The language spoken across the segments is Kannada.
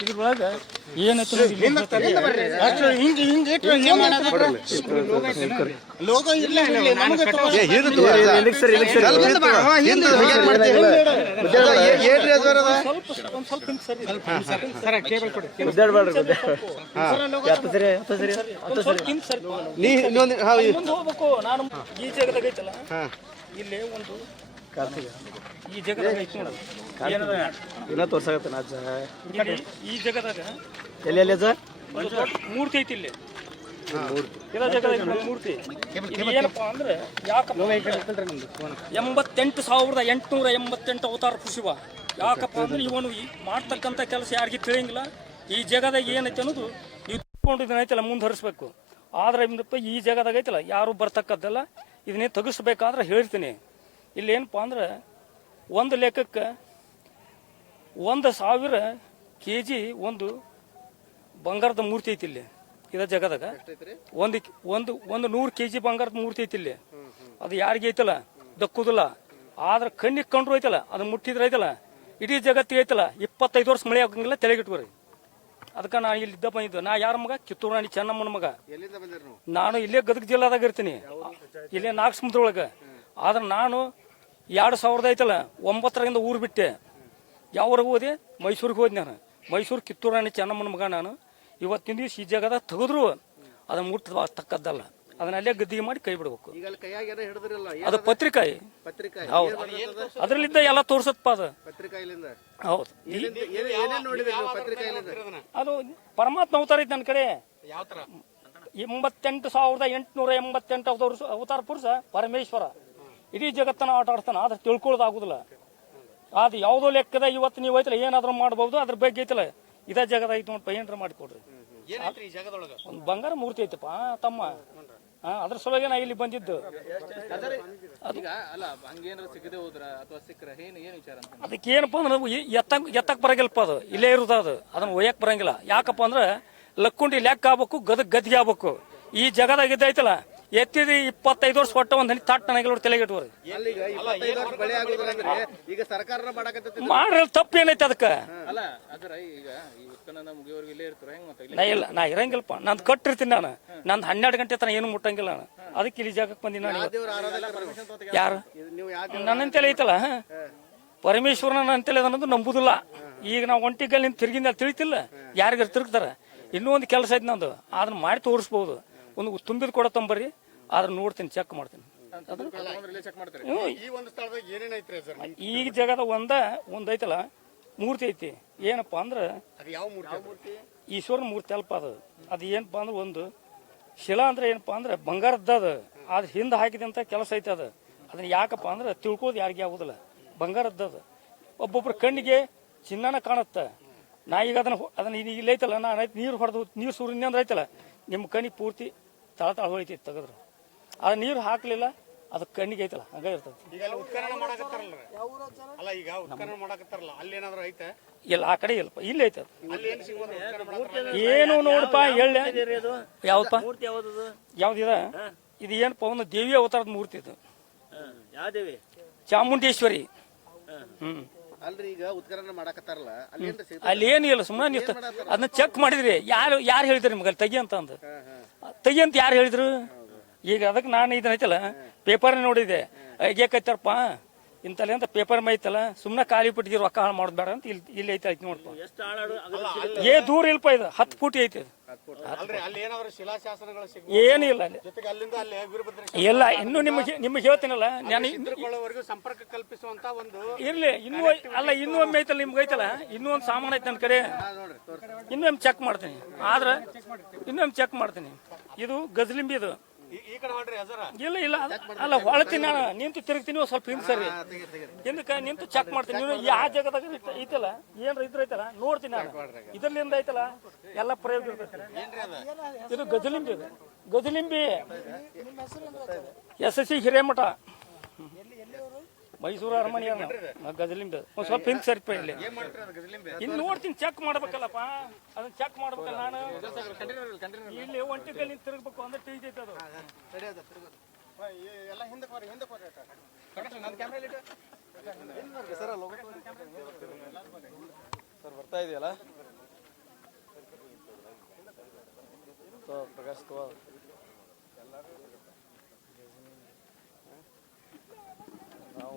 ಇದ್ರೊಳಗೆ ಏನೈತೆ ಹಿಂಗೆ ಹಿಂಗೆ ಮಾಡೋದು? ಲೋಗೋ ಇಲ್ಲ ಮುಂದೆ ಹೋಗ್ಬೇಕು. ನಾನು ಈ ಜಾಗದಾಗ ಐತಲ್ಲ. ಇಲ್ಲಿ ಒಂದು ಈ ಜಾಗದಾಗ ಐತಿ ನೋಡೋದು ಏನದ? ಇನ್ನ ತೋರ್ಸಾಕತ್ತಾನ ಅಜ್ಜ. ಇಲ್ಲಿ ಈ ಜಾಗದಾಗ ಎಲ್ಲಿ ಎಲ್ಲಿ ಅಜ್ಜ? ಒಂದು ದೊಡ್ಡ ಮೂರ್ತಿ ಐತಿ ಇಲ್ಲಿ. ಇರೋ ಜಾಗದಾಗ ಐತಿ ಒಂದು ಮೂರ್ತಿ. ಇದು ಏನಪ್ಪಾ ಅಂದ್ರೆ ಯಾಕಪ್ಪ ಎಂಬತ್ತೆಂಟು ಸಾವಿರದ ಎಂಟುನೂರ ಎಂಬತ್ತೆಂಟು ಅವತಾರ ಶಿವ ಯಾಕಪ್ಪ ಅಂದ್ರೆ ಇವನು ಈ ಮಾಡ್ತಕ್ಕಂಥ ಕೆಲಸ ಯಾರಿಗೂ ತಿಳಿಯಂಗಿಲ್ಲ. ಈ ಜಗದಾಗ ಏನೈತೆ ಅನ್ನೋದು ನೀವು ಇದನ್ನ ಐತಲ್ಲ ಮುಂದುವರಿಸ್ಬೇಕು ಆದ್ರೆ ಈ ಜಗದಾಗ ಐತಲ್ಲ ಯಾರು ಬರ್ತಕ್ಕದ್ದಲ್ಲ ಇದನ್ನೇ ತೆಗಿಸ್ಬೇಕಾದ್ರೆ ಹೇಳ್ತೀನಿ. ಇಲ್ಲಿ ಏನಪ್ಪ ಅಂದ್ರೆ ಒಂದು ಲೆಕ್ಕಕ್ಕೆ ಒಂದು ಸಾವಿರ ಕೆ ಜಿ ಒಂದು ಬಂಗಾರದ ಮೂರ್ತಿ ಐತಿ ಇಲ್ಲಿ ಇದ ಜಗದಾಗ. ಒಂದು ಒಂದು ಒಂದು ನೂರು ಕೆ ಜಿ ಬಂಗಾರದ ಮೂರ್ತಿ ಐತಿ ಇಲ್ಲಿ. ಅದು ಯಾರಿಗೆ ಐತಲ್ಲ? ದಕ್ಕುದಿಲ್ಲ. ಆದ್ರೆ ಕಣ್ಣಿಗೆ ಕಂಡ್ರು ಐತಲ್ಲ ಅದು ಮುಟ್ಟಿದ್ರೆ ಐತಲ್ಲ? ಇಡೀ ಜಗತ್ತಿಗೆ ಐತಲ್ಲ? ಇಪ್ಪತ್ತೈದು ವರ್ಷ ಮಳೆ ಆಗಂಗಿಲ್ಲ ತಲೆಗಿಟ್ಕೊರಿ ಅದಕ್ಕೆ ನಾನು ಇಲ್ಲಿ ಇದ್ದ ಬಂದಿದ್ದು ನಾ ಯಾರ ಮಗ? ಕಿತ್ತೂರು ರಾಣಿ ಚೆನ್ನಮ್ಮನ ಮಗ. ನಾನು ಇಲ್ಲೇ ಗದಗ ಜಿಲ್ಲಾದಾಗ ಇರ್ತೀನಿ. ಇಲ್ಲೇ ನಾಲ್ಕು ಸಮುದ್ರ ಒಳಗೆ ಆದ್ರೆ ನಾನು ಎರಡು ಸಾವಿರದ ಐತಲ್ಲ ಒಂಬತ್ತರಿಂದ ಊರು ಬಿಟ್ಟೆ. ಯಾವ್ರಿಗೆ ಹೋದೆ? ಮೈಸೂರಿಗೆ ಹೋದೆ ನಾನು. ಮೈಸೂರು ಕಿತ್ತೂರು ರಾಣಿ ಚೆನ್ನಮ್ಮನ ಮಗ ನಾನು. ಇವತ್ತಿನ ದಿವಸ ಈ ಜಾಗದಾಗ ತೆಗೆದ್ರು. ಅದನ್ನ ಮುಟ್ಟದ ತಕ್ಕದ್ದಲ್ಲ. ಅದನ್ನ ಅಲ್ಲೇ ಗದ್ದಿಗೆ ಮಾಡಿ ಕೈ ಬಿಡ್ಬೇಕು. ಅದು ಪತ್ರಿಕಾಯಿ. ಪತ್ರಿಕಾ ಹೌದು. ಅದ್ರಲ್ಲಿದ್ದ ಎಲ್ಲ ತೋರ್ಸತ್ಪ ಅದು. ಹೌದು. ಅದು ಪರಮಾತ್ಮ ಅವತಾರ ಐತೆ ನನ್ನ ಕಡೆ. ಎಂಬತ್ತೆಂಟು ಸಾವಿರದ ಎಂಟುನೂರ ಎಂಬತ್ತೆಂಟು ಅವತಾರ ಅವತಾರ ಪುರುಷ ಪರಮೇಶ್ವರ. ಇಡೀ ಜಗತ್ತನ್ನ ಆಟ ಆಡ್ತಾನೆ ಆದ್ರೆ ತಿಳ್ಕೊಳ್ಳೋದಾಗುದಿಲ್ಲ ಅದು ಯಾವುದೋ ಲೆಕ್ಕದ ಇವತ್ತು ನೀವು ಐತಲ್ಲ ಏನಾದ್ರೂ ಮಾಡ್ಬೋದು ಅದ್ರ ಬಗ್ಗೆ ಐತಲ್ಲ. ಇದೇ ಜಗದ ಐತಿ ನೋಡಪ್ಪ ಏನಾರ ಮಾಡಿಕೊಡ್ರಿ. ಒಂದು ಬಂಗಾರ ಮೂರ್ತಿ ಐತಪ್ಪ ತಮ್ಮ. ಅದ್ರ ಸಲುವಾಗಿ ನಾ ಇಲ್ಲಿ ಬಂದಿದ್ದು. ಅದಕ್ಕೆ ಏನಪ್ಪ ಅಂದ್ರೆ? ಎತ್ತಕ್ ಬರಂಗಿಲ್ಲಪ್ಪ ಅದು. ಇಲ್ಲೇ ಇರುದ ಅದು. ಅದನ್ನ ಒಯ್ಯಕ್ ಬರಂಗಿಲ್ಲ. ಯಾಕಪ್ಪ ಅಂದ್ರೆ ಲಕ್ಕುಂಡಿ ಲೆಕ್ಕ ಆಗ್ಬೇಕು ಗದಗ್ ಗದ್ಗೆ ಆಗ್ಬೇಕು. ಈ ಜಗದಾಗ ಇದ್ದೈತಲ್ಲ ಎತ್ತಿದ ಇಪ್ಪತ್ತೈದು ವರ್ಷ ಕೊಟ್ಟ ಒಂದ್ ಹನಿ ತಟ್ ನನಗೆ ನೋಡಿ ತಲೆಗಿಟ್ವ್ರಿ ಅಲ್ಲಿ ಈಗ ಸರ್ಕಾರ ಮಾಡ್ರಿ ತಪ್ಪು ಏನೈತೆ ಅದಕ್ಕೆ? ನಾ ಇಲ್ಲ ನಾ ಇರಂಗಿಲ್ಲಪ್ಪ ನಂದು ಕಟ್ಟಿರ್ತೀನಿ ನಾನು. ನಂದು ಹನ್ನೆರಡು ಗಂಟೆ ತನ ಏನು ಮುಟ್ಟಂಗಿಲ್ಲ ನಾನು. ಅದಕ್ಕೆ ಇಲ್ಲಿ ಜಾಗಕ್ಕೆ ಬಂದಿ ನಾನು ಯಾರು? ನನ್ನಂತೆಲ್ಲ ಐತಲ್ಲ ಪರಮೇಶ್ವರನ ಅಂತೇಳಿ ಅನ್ನೋದು ನಂಬುದಿಲ್ಲ. ಈಗ ನಾವು ಒಂಟಿಗಲ್ಲಿ ನಿಂತು ತಿರುಗಿಂದ ತಿಳಿತಿಲ್ಲ. ಯಾರಿಗಾರು ತಿರುಗ್ತಾರೆ ಇನ್ನೂ ಒಂದು ಕೆಲಸ ಐತೆ ನಂದು. ಅದನ್ನ ಮಾಡಿ ತೋರಿಸ್ಬೋದು. ಒಂದು ತುಂಬಿದ ಕೊಡ ತಂಬರಿ ಆದ್ರೆ ನೋಡ್ತೀನಿ ಚೆಕ್ ಮಾಡ್ತೀನಿ. ಈ ಜಾಗದ ಒಂದ ಒಂದೈತಲ್ಲ ಐತಲ್ಲ ಮೂರ್ತಿ ಐತಿ. ಏನಪ್ಪ ಅಂದ್ರೆ ಈಶ್ವರನ ಮೂರ್ತಿ ಅಲ್ಪ ಅದು. ಅದು ಏನಪ್ಪ ಅಂದ್ರೆ ಒಂದು ಶಿಲಾ ಅಂದ್ರೆ ಏನಪ್ಪಾ ಅಂದ್ರೆ ಬಂಗಾರದ್ದ ಅದು. ಅದು ಹಿಂದೆ ಹಾಕಿದಂತ ಕೆಲಸ ಐತೆ ಅದು. ಅದನ್ನ ಯಾಕಪ್ಪ ಅಂದ್ರೆ ತಿಳ್ಕೋದು ಯಾರಿಗೆ ಆಗುದಿಲ್ಲ. ಬಂಗಾರದ್ದ ಅದು. ಒಬ್ಬೊಬ್ರ ಕಣ್ಣಿಗೆ ಚಿನ್ನನ ಕಾಣುತ್ತೆ. ನಾ ಈಗ ಅದನ್ನ ಅದನ್ನ ಈಗ ಇಲ್ಲಿ ಐತಲ್ಲ ನಾನು ನೀರು ಹೊಡೆದು ನೀರು ಸೂರ್ಯ ಅಂದ್ರೆ ಐತಲ್ಲ ನಿಮ್ಮ ಕಣ್ಣಿಗೆ ಪೂರ್ತಿ ತಳ ತಳ ಹೊಳಿತೈತಿ ತೆಗೆದ್ರು. ಆ ನೀರು ಹಾಕಲಿಲ್ಲ ಅದು ಕಣ್ಣಿಗೆ ಐತಲ್ಲ ಹಂಗ ಇರ್ತದೆ ಈಗ ಅಲ್ಲಿ ಉತ್ಖನನ ಮಾಡಕತ್ತಾರಲ್ಲ ಅಲ್ಲ ಈಗ ಉತ್ಖನನ ಮಾಡಕತ್ತಾರಲ್ಲ ಅಲ್ಲಿ ಏನಾದ್ರು ಐತೆ? ಇಲ್ಲ ಆ ಕಡೆ ಇಲ್ಲಪ್ಪ ಇಲ್ಲಿ ಐತೆ ಅದು. ಅಲ್ಲಿ ಏನ್ ಸಿಗ್ಬೋದು ಉತ್ಖನನ ಮಾಡಕತ್ತಾರ? ಏನು ನೋಡಪ್ಪ ಹೇಳ ಯಾವ್ದಪ್ಪ? ಯಾವ್ದಿದ ಇದು? ಏನಪ್ಪ ಒಂದು ದೇವಿ ಅವತಾರದ ಮೂರ್ತಿ ಇದು. ಚಾಮುಂಡೇಶ್ವರಿ. ಹ್ಮ್. ಅಲ್ರಿ ಈಗ ಉತ್ಖನನ ಮಾಡಕತ್ತಾರಲ್ಲ ಅಲ್ಲಿ ಏನಿಲ್ಲ ಏನು ಇಲ್ಲ ಸುಮ್ಮನೆ ನೀವು ಅದನ್ನ ಚೆಕ್ ಮಾಡಿದ್ರಿ ಯಾರು ಯಾರು ಹೇಳಿದ್ರಿ ನಿಮ್ಗೆ ಅಲ್ಲಿ ತೆಗಿ ಅಂತ ಅಂದು. ತೆಗಿ ಅಂತ ಯಾರು ಹೇಳಿದ್ರು? ಈಗ ಅದಕ್ಕೆ ನಾನು ಇದನ್ನ ಐತಲ್ಲ ಪೇಪರ್ ನೋಡಿದೆ ಏಕೈತಾರಪ್ಪ ಇಂತಲ್ಲಿ ಅಂತ ಪೇಪರ್ ಮೈತಲ್ಲ ಸುಮ್ಮನೆ ಖಾಲಿ ಪಟ್ಟಿದ್ರು ರೊಕ್ಕ ಹಾಳು ಮಾಡೋದು ಬೇಡ ಅಂತ ಇಲ್ಲಿ ಇಲ್ಲಿ ಐತೆ ಐತಿ ನೋಡಪ್ಪ ಏ ದೂರ ಇಲ್ಪ ಇದು. ಹತ್ತು ಫೂಟ್ ಐತಿ ಇದು ಅಲ್ರಿ ಅಲ್ಲಿ ಇಲ್ಲ. ಇನ್ನು ನಿಮಗೆ ನಿಮಗೆ ಹೇಳ್ತೀನಲ್ಲ ನಾನು ಸಂಪರ್ಕ ಕಲ್ಪಿಸುವಂತ ಒಂದು ಇರ್ಲಿ ಇನ್ನು ಅಲ್ಲ ಇನ್ನೂ ಒಮ್ಮೆ ಐತಲ್ಲ ನಿಮ್ಗೆ ಐತಲ್ಲ ಇನ್ನೂ ಒಂದು ಸಾಮಾನು ಐತೆ ನನ್ನ ಕಡೆ. ಇನ್ನೊಮ್ಮೆ ಚೆಕ್ ಮಾಡ್ತೀನಿ. ಆದ್ರೆ ಇನ್ನೊಮ್ಮೆ ಚೆಕ್ ಮಾಡ್ತೀನಿ. ಇದು ಗಜಲಿಂಬಿ ಇದು. ಇಲ್ಲ ಇಲ್ಲ. ಅಲ್ಲ ಹೊಳತೀನಿ ನಾನು. ನಿಂತು ತಿರುಗ್ತೀನಿ ಸ್ವಲ್ಪ ಹಿಂದೆ ಸರಿ. ಹಿಂದಕ್ಕೆ ನಿಂತು ಚೆಕ್ ಮಾಡ್ತೀನಿ. ನೀವು ಯಾವ ಜಾಗದಾಗ ಐತ- ಐತಲ್ಲ? ಏನ್ರ ಇದ್ರ ಐತಲ್ಲ? ನೋಡ್ತೀನಿ ನಾನು. ಇದರಿಂದ ಐತಲ್ಲ? ಎಲ್ಲ ಪ್ರಯೋಗ ಇರ್ತೈತೆ ಇದು ಗಜಲಿಂಬಿ ಇದು. ಗಜಲಿಂಬಿ. S S C Hiremath. Mysuru ಅರಮನೆ ಗಜಲಿಂಬಿ ಒಂದು ಸ್ವಲ್ಪ ಹಿಂದೆ ಸರಿಪ ಇಲ್ಲಿ ಇನ್ನು ನೋಡ್ತೀನಿ ಚೆಕ್ ಮಾಡ್ಬೇಕಲ್ಲಪ್ಪ ಅದನ್ನ ಚೆಕ್ ಮಾಡ್ಬೇಕಲ್ಲ ನಾನು ಇಲ್ಲಿ ಒಂಟಿ ನಿಂತು ತಿರುಗಬೇಕು ಅಂದ್ರೆ ತಿಳಿದೈತೆ ಅದು ಎಲ್ಲ ಹಿಂದಕ್ಕೆ ಬರ್ರಿ ಹಿಂದಕ್ಕೆ ಬರ್ರಿ ನನ್ನ ಕ್ಯಾಮ್ರಾ ಸರ್ ಬರ್ತಾ ಇದೆಯಲ್ಲ ಪ್ರಕಾಶ್ ಪ್ರಕಾಶ್ ತೋ ನಾವು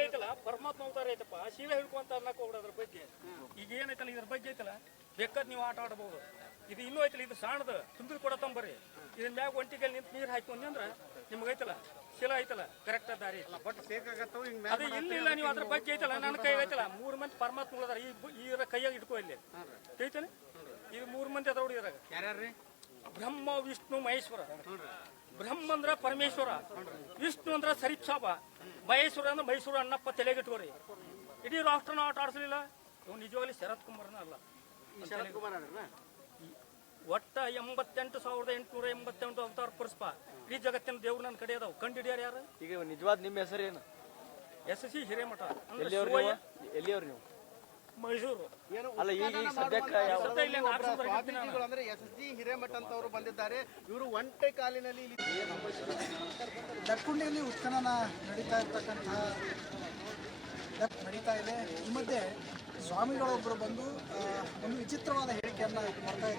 ಐತಲ್ಲ ಪರಮಾತ್ಮ ಐತಪ್ಪ ಶಿವ ಹಿಡ್ಕೊಂತ ಬಗ್ಗೆ ಈಗ ಏನೈತಲ್ಲ ಇದ್ರ ಬಗ್ಗೆ ಐತಲ್ಲ ಬೇಕಾದ್ ನೀವು ಆಟ ಆಡ್ಬೋದು ಇದು ಇನ್ನೂ ಐತಲ್ಲ ಇದು ಸಾಣದ ತುಂಬಿದ ಕೊಡ ತಂಬರ್ರಿ ಇದನ್ನ ಮ್ಯಾಗ ಒಂಟಿಗೆ ನಿಂತು ನೀರು ಹಾಕೊಂಡಿ ಅಂದ್ರೆ ನಿಮ್ಗೆ ಐತಲ್ಲ ಶಿಲ ಐತಲ್ಲ ಕರೆಕ್ಟ್ ದಾರಿ. ಬಟ್ ಸೇಕಾಗತ್ತವ ಹಿಂಗ್ ಅದು ಇಲ್ಲ ಇಲ್ಲ ನೀವು ಅದ್ರ ಬಗ್ಗೆ ಐತಲ್ಲ ನನ್ನ ಕೈ ಐತಲ್ಲ. ಮೂರು ಮಂದಿ ಪರಮಾತ್ಮ ಅದಾರ ಈ ಕೈಯಾಗ ಇಟ್ಕೋ ಇಲ್ಲಿ. ಐತಲ್ಲ ಈ ಮೂರು ಮಂದಿ ಅದ ಯಾರ್ಯಾರ್ರಿ ಬ್ರಹ್ಮ ವಿಷ್ಣು ಮಹೇಶ್ವರ. ಬ್ರಹ್ಮ ಅಂದ್ರ ಪರಮೇಶ್ವರ. ವಿಷ್ಣು ಅಂದ್ರ ಸರಿಪ್ಸಾಬ ಮಹೇಶ್ವರ ಅಂದ್ರೆ ಮೈಸೂರು ಅಣ್ಣಪ್ಪ ತಲೆಗಿಟ್ಕೋರಿ ಇಡೀ ರಾಷ್ಟ್ರನ ಆಟ ಆಡಿಸ್ಲಿಲ್ಲ. ಇವ್ ನಿಜವಾಗ್ಲಿ ಶರತ್ ಕುಮಾರ್ನ ಅಲ್ಲ. ಶರತ್ ಕುಮಾರ್ ಒಟ್ಟ ಎಂಬತ್ತೆಂಟು ಸಾವಿರದ ಎಂಟುನೂರ ಎಂಬತ್ತೆಂಟು ಜಗತ್ತಿನ ದೇವ್ರು ನನ್ನ ಕಡೆ ಅದಾವ. ಕಂಡಿಡ್ಯಾರ ಯಾರು? ಈಗ ನಿಜವಾದ ನಿಮ್ಮ ಹೆಸರೇನು ಎಸ್ ಸಿ ಹಿರೇಮಠ. ಅಂದ್ರೆ ಎಲ್ಲಿಯವ್ರು ಶಿವಯ್ಯ, ನೀವು? ಎಲ್ಲಿಯವ್ರು ನೀವು? ಮೈಸೂರು. ಅಲ್ಲ ಈಗ ಈಗ ಸದ್ಯಕ್ಕೆ ಯಾವ ಸದ್ಯ ಇಲ್ಲಿ ನಾಲ್ಕು ಸಾವಿರ ಇರ್ತೀನಿ ನಾನು. ಸ್ವಾಮೀಜಿಗಳು ಅಂದ್ರೆ ಎಸ್ ಜಿ ಹಿರೇಮಠ ಅಂತವರು ಬಂದಿದ್ದಾರೆ. ಇವರು ಒಂಟೆ ಕಾಲಿನಲ್ಲಿ ಇಲ್ಲಿ ದರ್ಕುಂಡಿಯಲ್ಲಿ ಉತ್ಖನನ ನಡೀತಾ ಇರ್ತಕ್ಕಂತಹ ದರ್- ನಡೀತಾ ಇದೆ. ಈ ಮಧ್ಯೆ ಸ್ವಾಮಿಗಳೊಬ್ಬರು ಬಂದು ಆ, ಒಂದು ವಿಚಿತ್ರವಾದ ಹೇಳಿಕೆಯನ್ನು ಮಾಡ್ತಾ ಇದ್ದಾರೆ.